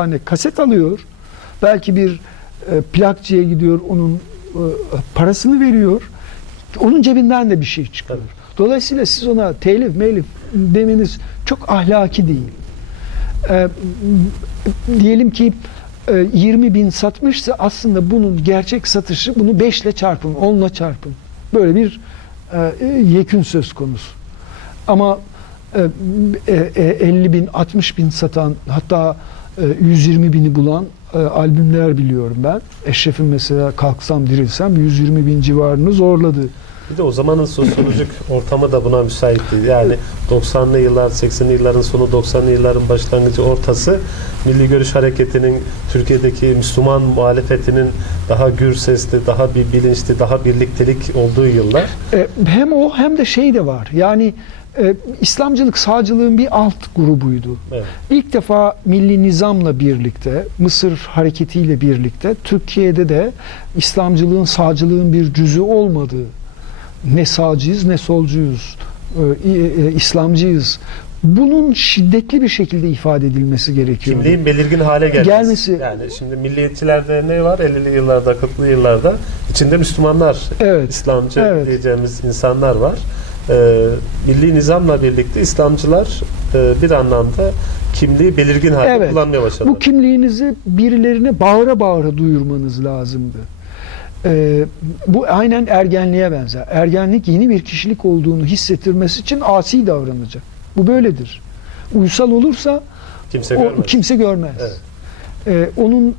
tane kaset alıyor. Belki bir e, plakçıya gidiyor, onun e, parasını veriyor. Onun cebinden de bir şey çıkıyor. Dolayısıyla siz ona telif, melif demeniz çok ahlaki değil. E, diyelim ki e, 20 bin satmışsa aslında bunun gerçek satışı bunu 5 ile çarpın, 10 ile çarpın. Böyle bir e, yekün söz konusu. Ama 50 bin, 60 bin satan hatta e, 120 bini bulan e, albümler biliyorum ben. Eşref'in mesela Kalksam Dirilsem 120 bin civarını zorladı. Bir de o zamanın sosyolojik ortamı da buna müsaitti. Yani 90'lı yıllar, 80'li yılların sonu, 90'lı yılların başlangıcı, ortası Milli Görüş Hareketi'nin Türkiye'deki Müslüman muhalefetinin daha gür sesli, daha bir bilinçli, daha birliktelik olduğu yıllar. E, hem o hem de şey de var. Yani e, İslamcılık sağcılığın bir alt grubuydu. Evet. İlk defa milli nizamla birlikte, Mısır hareketiyle birlikte Türkiye'de de İslamcılığın sağcılığın bir cüzü olmadığı, ne sağcıyız ne solcuyuz, e, e, İslamcıyız. Bunun şiddetli bir şekilde ifade edilmesi gerekiyor. Kimliğin belirgin hale gelmesi. Gelmesi. Yani şimdi milliyetçilerde ne var? 50'li yıllarda, 40'lı yıllarda içinde Müslümanlar, Evet. İslamcı Evet. diyeceğimiz insanlar var. Ee, milli nizamla birlikte İslamcılar e, bir anlamda kimliği belirgin halde Evet. kullanmaya başladılar. Bu kimliğinizi birilerine bağıra bağıra duyurmanız lazımdı. Ee, bu aynen ergenliğe benzer. Ergenlik yeni bir kişilik olduğunu hissettirmesi için asi davranacak. Bu böyledir. Uysal olursa Kimse o görmez. kimse görmez. Evet. Ee, onun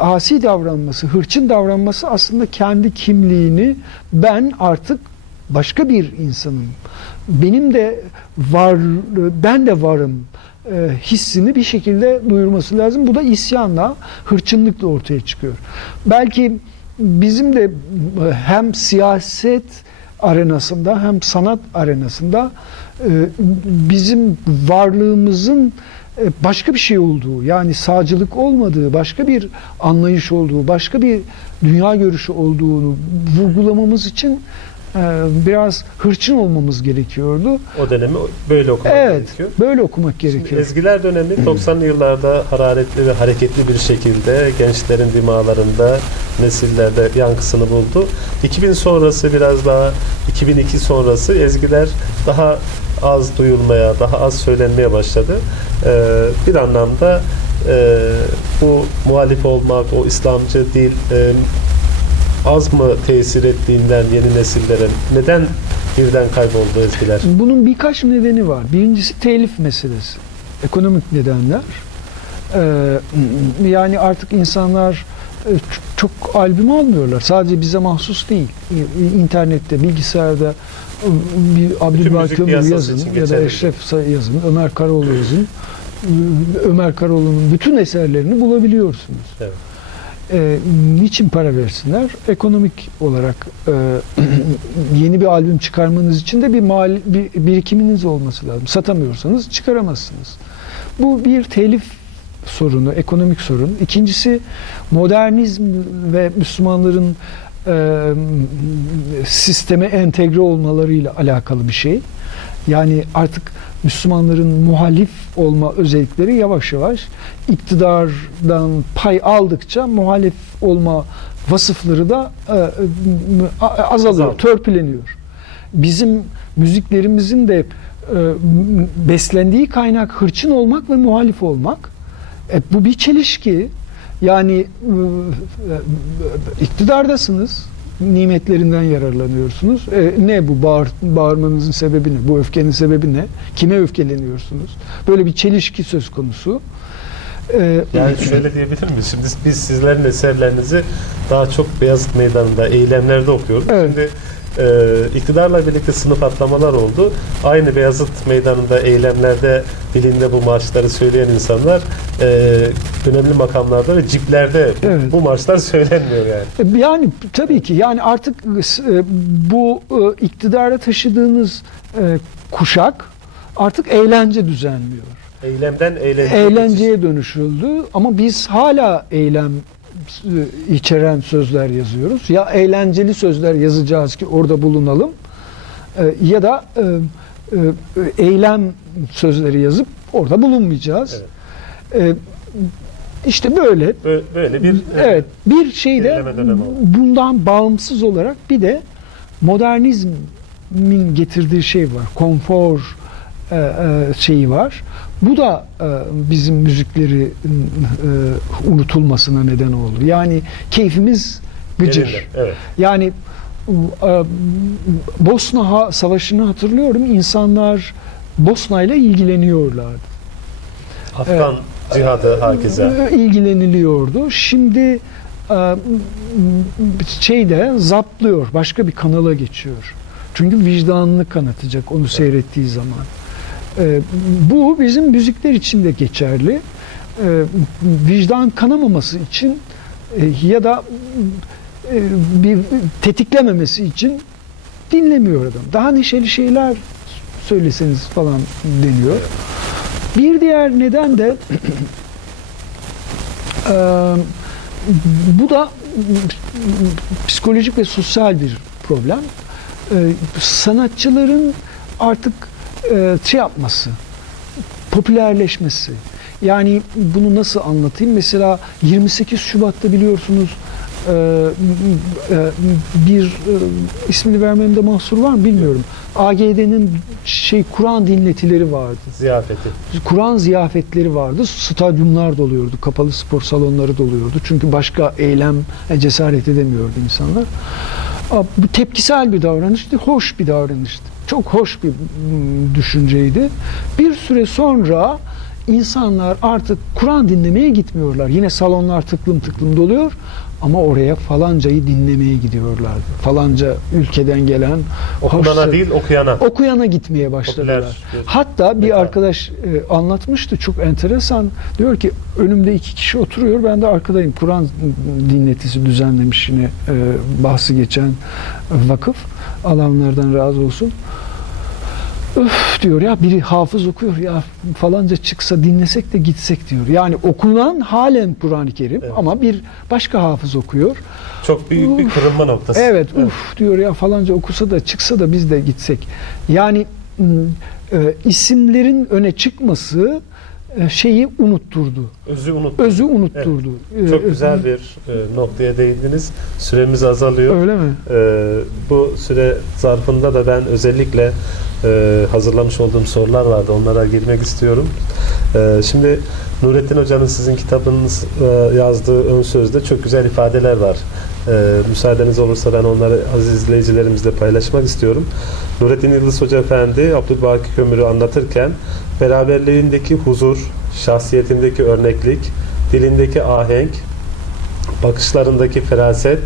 asi davranması, hırçın davranması aslında kendi kimliğini ben artık başka bir insanım. Benim de var, ben de varım e, hissini bir şekilde duyurması lazım. Bu da isyanla, hırçınlıkla ortaya çıkıyor. Belki bizim de hem siyaset arenasında hem sanat arenasında e, bizim varlığımızın e, başka bir şey olduğu yani sağcılık olmadığı, başka bir anlayış olduğu, başka bir dünya görüşü olduğunu vurgulamamız için e, biraz hırçın olmamız gerekiyordu. O dönemi böyle okumak Evet, gerekiyor. böyle okumak Şimdi gerekiyor. ezgiler dönemi 90'lı yıllarda hararetli ve hareketli bir şekilde gençlerin dimalarında, nesillerde yankısını buldu. 2000 sonrası biraz daha 2002 sonrası ezgiler daha az duyulmaya, daha az söylenmeye başladı. Ee, bir anlamda e, bu muhalif olmak, o İslamcı dil e, az mı tesir ettiğinden yeni nesillere neden birden kayboldu ezgiler? Bunun birkaç nedeni var. Birincisi telif meselesi. Ekonomik nedenler. Ee, yani artık insanlar e, çok albüm almıyorlar. Sadece bize mahsus değil. İnternette, bilgisayarda e, bir Abdülbaki yazın ya da. Eşref yazın, Ömer Karaoğlu yazın. Ömer Karaoğlu'nun bütün eserlerini bulabiliyorsunuz. Evet. E, niçin para versinler? Ekonomik olarak e, yeni bir albüm çıkarmanız için de bir, mal, bir birikiminiz olması lazım. Satamıyorsanız çıkaramazsınız. Bu bir telif sorunu, ekonomik sorun. İkincisi modernizm ve Müslümanların e, sisteme entegre olmalarıyla alakalı bir şey. Yani artık Müslümanların muhalif olma özellikleri yavaş yavaş iktidardan pay aldıkça muhalif olma vasıfları da e, e, azalıyor, Azaldı. törpüleniyor. Bizim müziklerimizin de e, beslendiği kaynak hırçın olmak ve muhalif olmak. E, bu bir çelişki. Yani e, e, iktidardasınız, nimetlerinden yararlanıyorsunuz. E, ne bu bağır, bağırmanızın sebebi ne? Bu öfkenin sebebi ne? Kime öfkeleniyorsunuz? Böyle bir çelişki söz konusu. E, Yani şöyle diyebilir miyiz? Şimdi biz sizlerin eserlerinizi daha çok Beyazıt Meydanı'nda, eylemlerde okuyoruz. Evet. Şimdi e, iktidarla birlikte sınıf atlamalar oldu. Aynı Beyazıt Meydanı'nda, eylemlerde, dilinde bu marşları söyleyen insanlar e, önemli makamlarda ve ciplerde Evet. bu marşlar söylenmiyor yani. E, Yani tabii ki yani artık e, bu e, iktidara taşıdığınız e, kuşak artık eğlence düzenliyor. Eylemden eğlenceye. Eğlenceye dönüşüldü ama biz hala eylem içeren sözler yazıyoruz. Ya eğlenceli sözler yazacağız ki orada bulunalım e, ya da e, e, eylem sözleri yazıp orada bulunmayacağız. Evet. E, işte böyle Bö- Böyle bir Evet, bir şey de bundan bağımsız olarak bir de modernizmin getirdiği şey var. Konfor e, e, şeyi var. Bu da e, bizim müzikleri e, unutulmasına neden oldu. Yani keyfimiz gıcır. yerinde. Evet. Yani e, Bosna Savaşı'nı hatırlıyorum. İnsanlar Bosna ile ilgileniyorlardı. Afgan cihadı herkese. ilgileniliyordu. Şimdi e, şeyde zaplıyor, başka bir kanala geçiyor. Çünkü vicdanını kanatacak onu seyrettiği zaman. E, Bu bizim müzikler için de geçerli. E, Vicdan kanamaması için e, ya da e, bir tetiklememesi için dinlemiyor adam. Daha neşeli şeyler söyleseniz falan deniyor. Bir diğer neden de eee, bu da psikolojik ve sosyal bir problem. Sanatçıların artık eee, şey yapması, popülerleşmesi. Yani bunu nasıl anlatayım? Mesela 28 Şubat'ta biliyorsunuz eee, eee, bir eee, ismini vermemde mahsur var mı bilmiyorum. AGD'nin şey Kur'an dinletileri vardı. Ziyafeti. Kur'an ziyafetleri vardı. Stadyumlar doluyordu. Kapalı spor salonları doluyordu. Çünkü başka eylem cesaret edemiyordu insanlar. Bu tepkisel bir davranıştı. Hoş bir davranıştı. Çok hoş bir mm, düşünceydi. Bir süre sonra insanlar artık Kur'an dinlemeye gitmiyorlar. Yine salonlar tıklım tıklım doluyor. Ama oraya falancayı dinlemeye gidiyorlardı. Falanca ülkeden gelen Okunana hoş- değil okuyana. okuyana gitmeye başladılar. Popüler Hatta bir meta. arkadaş e, anlatmıştı çok enteresan. Diyor ki önümde iki kişi oturuyor ben de arkadayım. Kur'an dinletisi düzenlemiş yine e, bahsi geçen vakıf. Allah onlardan razı olsun. Öf diyor ya biri hafız okuyor ya falanca çıksa dinlesek de gitsek diyor. Yani okunan halen Kur'an-ı Kerim Evet. ama bir başka hafız okuyor. Çok büyük bir Uf. kırılma noktası. Evet, uf diyor ya falanca okusa da çıksa da biz de gitsek. Yani m, e, isimlerin öne çıkması şeyi unutturdu. Özü unut. Özü unutturdu. E, Çok güzel bir e, noktaya değindiniz. Süremiz azalıyor. Öyle mi? Ee, bu süre zarfında da ben özellikle e, hazırlamış olduğum sorular vardı. Onlara girmek istiyorum. Ee, şimdi Nurettin Hoca'nın sizin kitabınız e, yazdığı ön sözde çok güzel ifadeler var. Ee, müsaadeniz olursa ben onları aziz izleyicilerimizle paylaşmak istiyorum. Nurettin Yıldız Hoca Efendi Abdülbaki Kömür'ü anlatırken beraberliğindeki huzur, şahsiyetindeki örneklik, dilindeki ahenk, bakışlarındaki feraset,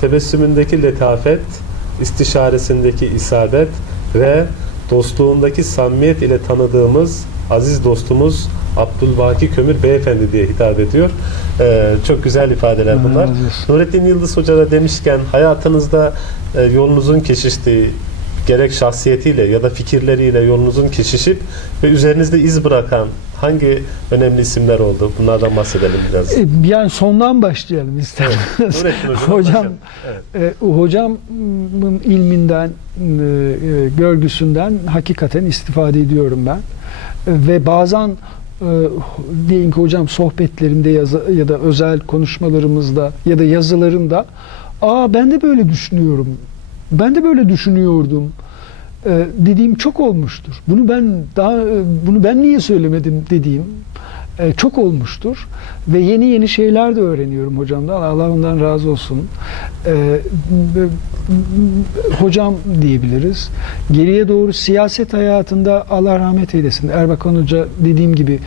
tebessümündeki letafet, istişaresindeki isabet ve dostluğundaki samimiyet ile tanıdığımız aziz dostumuz Abdülbaki Kömür Beyefendi diye hitap ediyor. Ee, çok güzel ifadeler bunlar. olsun. Nurettin Yıldız Hoca da demişken hayatınızda e, yolunuzun kesiştiği gerek şahsiyetiyle ya da fikirleriyle yolunuzun kesişip ve üzerinizde iz bırakan hangi önemli isimler oldu? Bunlardan bahsedelim biraz. E, Yani sondan başlayalım isterseniz. Nurettin Hoca'dan Hocam. Evet. E, hocamın ilminden, e, e, görgüsünden hakikaten istifade ediyorum ben. E, ve bazen diyelim ki hocam sohbetlerinde ya da özel konuşmalarımızda ya da yazılarında aa ben de böyle düşünüyorum. Ben de böyle düşünüyordum. e, dediğim çok olmuştur. Bunu ben daha e, bunu ben niye söylemedim dediğim e, çok olmuştur ve yeni yeni şeyler de öğreniyorum hocamdan. Allah ondan razı olsun. E, hocam diyebiliriz. Geriye doğru siyaset hayatında Allah rahmet eylesin. Erbakan Hoca dediğim gibi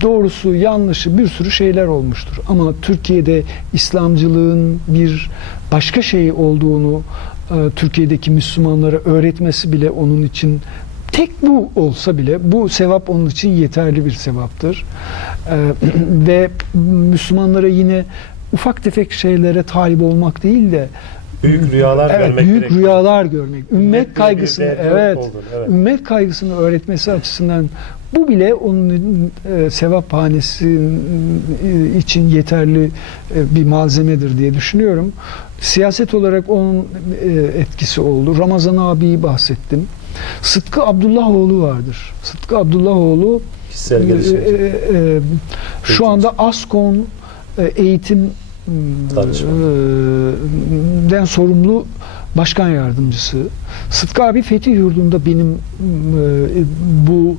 doğrusu yanlışı bir sürü şeyler olmuştur. Ama Türkiye'de İslamcılığın bir başka şey olduğunu e, Türkiye'deki Müslümanlara öğretmesi bile onun için tek bu olsa bile bu sevap onun için yeterli bir sevaptır. E, ve Müslümanlara yine ufak tefek şeylere talip olmak değil de Büyük rüyalar evet, görmek büyük gerekiyor. rüyalar görmek, ümmet kaygısını evet, evet. ümmet kaygısını öğretmesi açısından bu bile onun e, sevap hanesi e, için yeterli e, bir malzemedir diye düşünüyorum. Siyaset olarak onun e, etkisi oldu. Ramazan abiyi bahsettim. Sıtkı Abdullahoğlu vardır. Sıtkı Abdullahoğlu gelişim. için. e, e, şu anda ASKON e, eğitim e, den sorumlu başkan yardımcısı. Sıtkı abi Fetih Yurdu'nda benim e, bu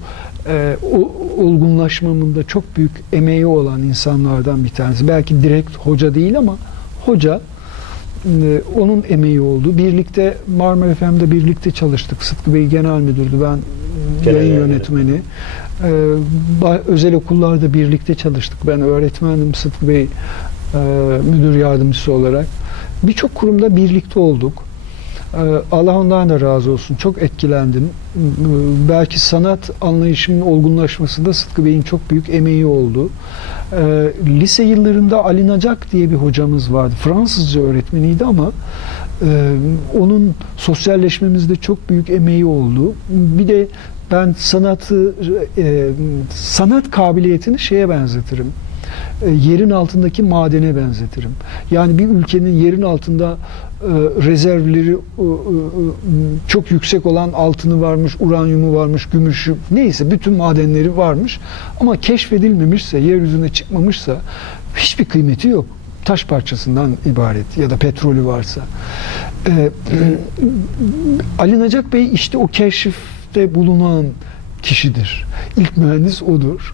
e, o- olgunlaşmamında çok büyük emeği olan insanlardan bir tanesi. Belki direkt hoca değil ama hoca e, onun emeği oldu. Birlikte Marmara FM'de birlikte çalıştık. Sıtkı Bey genel müdürdü. Ben e, Genel yayın yönetmeni. E, ba- özel okullarda birlikte çalıştık. Ben öğretmendim Sıtkı Bey e, müdür yardımcısı olarak. Birçok kurumda birlikte olduk. E, Allah ondan da razı olsun. Çok etkilendim. E, Belki sanat anlayışımın olgunlaşmasında Sıtkı Bey'in çok büyük emeği oldu. E, lise yıllarında Ali Nacak diye bir hocamız vardı. Fransızca öğretmeniydi ama e, onun sosyalleşmemizde çok büyük emeği oldu. Bir de ben sanatı e, sanat kabiliyetini şeye benzetirim. E, yerin altındaki madene benzetirim. Yani bir ülkenin yerin altında e, rezervleri e, çok yüksek olan altını varmış, uranyumu varmış, gümüşü neyse bütün madenleri varmış ama keşfedilmemişse, yeryüzüne çıkmamışsa hiçbir kıymeti yok. Taş parçasından ibaret ya da petrolü varsa. E, Ali Nacak Bey işte o keşifte bulunan kişidir. İlk mühendis odur.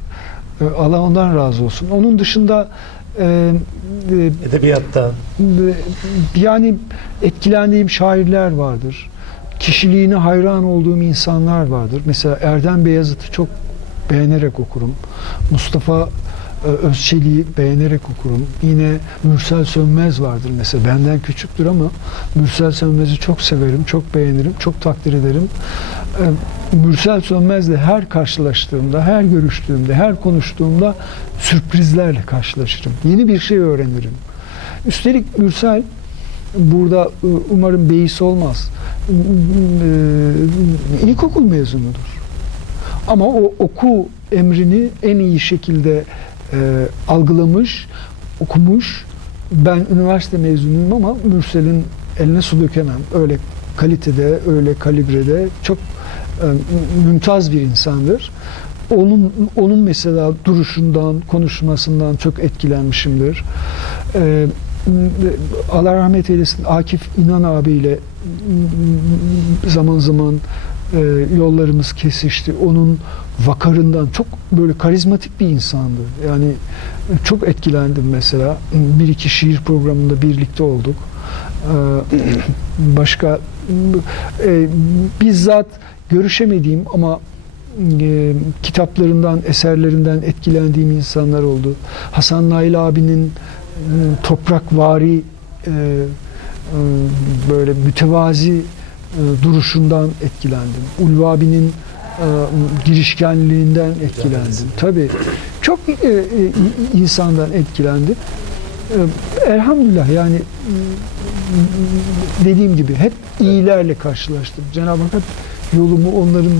E, Allah ondan razı olsun. Onun dışında e, e, Edebiyatta yani etkilendiğim şairler vardır. Kişiliğine hayran olduğum insanlar vardır. Mesela Erdem Beyazıt'ı çok beğenerek okurum. Mustafa Özçelik'i beğenerek okurum. Yine Mürsel Sönmez vardır mesela. Benden küçüktür ama Mürsel Sönmez'i çok severim, çok beğenirim, çok takdir ederim. Mürsel Sönmez'le her karşılaştığımda, her görüştüğümde, her konuştuğumda sürprizlerle karşılaşırım. Yeni bir şey öğrenirim. Üstelik Mürsel burada umarım beis olmaz. İlkokul mezunudur. Ama o oku emrini en iyi şekilde e, algılamış, okumuş. Ben üniversite mezunuyum ama Mürsel'in eline su dökemem. Öyle kalitede, öyle kalibrede çok e, mümtaz bir insandır. Onun onun mesela duruşundan, konuşmasından çok etkilenmişimdir. E, Allah rahmet eylesin Akif İnan abiyle zaman zaman e, yollarımız kesişti. Onun vakarından çok böyle karizmatik bir insandı. Yani e, çok etkilendim mesela. Bir iki şiir programında birlikte olduk. E, Başka e, bizzat görüşemediğim ama e, kitaplarından, eserlerinden etkilendiğim insanlar oldu. Hasan Nail abinin e, toprakvari e, e, böyle mütevazi e, duruşundan etkilendim. Ulvi abinin e, girişkenliğinden etkilendim. Tabii çok e, e, insandan etkilendim. E, elhamdülillah yani e, dediğim gibi hep iyilerle karşılaştım. Cenab-ı Hak yolumu onların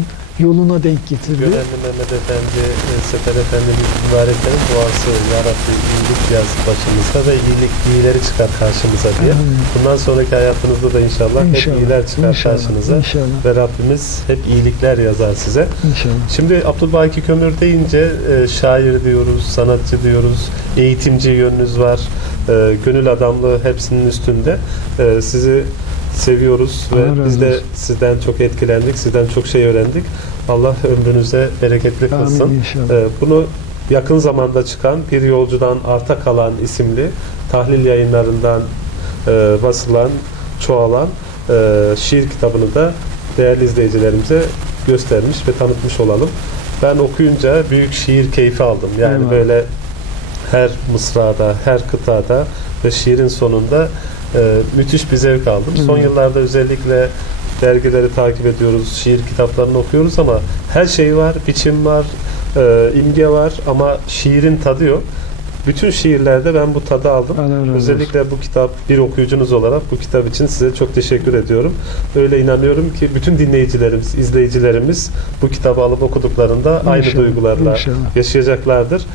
yoluna denk getirdi. Gönenli Mehmet Efendi, e, Sefer Efendi'nin mübareklerin duası Ya Rabbi iyilik yaz başımıza ve iyilik iyileri çıkar karşımıza diye. Amin. Bundan sonraki hayatınızda da inşallah, hep İnşallah, iyiler çıkar inşallah, karşınıza. inşallah. Ve Rabbimiz hep iyilikler yazar size. İnşallah. Şimdi Abdülbaki Kömür deyince e, şair diyoruz, sanatçı diyoruz, eğitimci yönünüz var, e, gönül adamlığı hepsinin üstünde. Sizi seviyoruz ve biz de sizden çok etkilendik, sizden çok şey öğrendik. Allah ömrünüze bereketli kılsın. Amin inşallah. E, bunu yakın zamanda çıkan Bir Yolcudan Arta Kalan isimli tahlil yayınlarından e, basılan, çoğalan e, şiir kitabını da değerli izleyicilerimize göstermiş ve tanıtmış olalım. Ben okuyunca büyük şiir keyfi aldım. Yani Eyvallah. böyle her mısrada, her kıtada ve şiirin sonunda e, müthiş bir zevk aldım. Son Hı. yıllarda özellikle dergileri takip ediyoruz, şiir kitaplarını okuyoruz ama her şey var, biçim var, e, imge var ama şiirin tadı yok. Bütün şiirlerde ben bu tadı aldım. Olsun. Özellikle bu kitap bir okuyucunuz olarak bu kitap için size çok teşekkür ediyorum. Öyle inanıyorum ki bütün dinleyicilerimiz, izleyicilerimiz bu kitabı alıp okuduklarında aynı İnşallah, duygularla inşallah. yaşayacaklardır.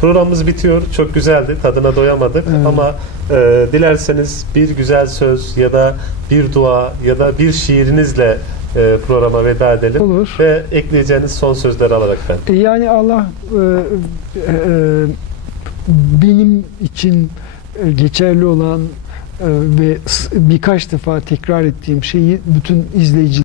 Programımız bitiyor. Çok güzeldi. Tadına doyamadık Evet. ama e, dilerseniz bir güzel söz ya da bir dua ya da bir şiirinizle e, programa veda edelim. Olur. Ve ekleyeceğiniz son sözleri alarak ben. E, Yani Allah e, e, benim için e, geçerli olan e, ve birkaç defa tekrar ettiğim şeyi bütün izleyici